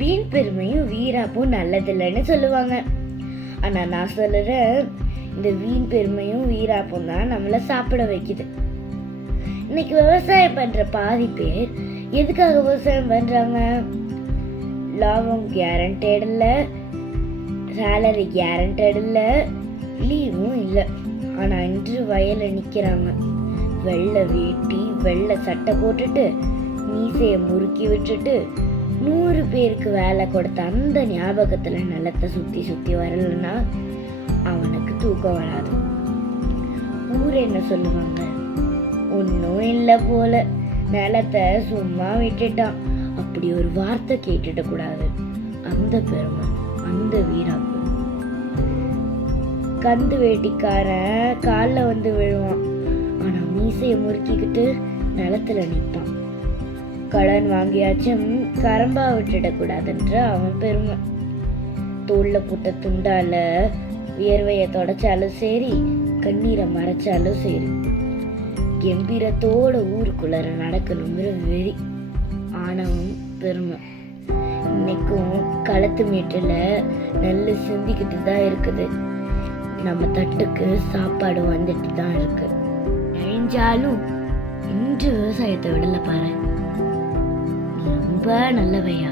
வீண் பெருமையும் வீராப்பும் நல்லதில்லைன்னு சொல்லுவாங்க. ஆனா நான் சொல்லுறேன், இந்த வீண் பெருமையும் வீராப்பும் தான் நம்மளை சாப்பிட வைக்குது. இன்னைக்கு விவசாயம் பண்ற பாதி பேர் எதுக்காக விவசாயம் பண்றாங்க? லாபம் கேரண்டட் இல்லை, சேலரி கேரண்டட் இல்லை, லீவும் இல்லை. ஆனா இன்று வயல நிக்கிறாங்க, வெள்ளை வேட்டி வெள்ளை சட்டை போட்டுட்டு மீசைய முறுக்கி விட்டுட்டு 100 பேருக்கு வேலை கொடுத்த அந்த ஞாபகத்துல நிலத்தை சுத்தி சுத்தி வரலன்னா அவனுக்கு தூக்கம் வராது. ஊர் என்ன சொல்லுவாங்க? ஒன்னும் இல்லை போல, நிலத்தை சும்மா விட்டுட்டான். அப்படி ஒரு வார்த்தை கேட்டுட கூடாது. அந்த பெருமை, அந்த வீராப்பு. கந்து வேட்டிக்காரன் காலில் வந்து விழுவான், ஆனா மீசைய முறுக்கிக்கிட்டு நிலத்துல நிற்பான். கடன் வாங்கியாச்சும் கரம்பா விட்டுடக்கூடாதுன்ற அவன் பெருமை. தோல்ல போட்ட துண்டால வியர்வைய தொடச்சாலும் சரி, கண்ணீரை மறைச்சாலும் சரி, கம்பீரத்தோட ஊருக்குள்ளார நடக்கணுங்கிற வெறி, ஆணவம், பெருமை. இன்னைக்கும் களத்து மேட்டுல நெல் சிந்திக்கிட்டு தான் இருக்குது. நம்ம தட்டுக்கு சாப்பாடு வந்துட்டு தான் இருக்கு. அழிஞ்சாலும் இன்று விவசாயத்தை விடல பாரு. ரொம்ப நல்லவையா.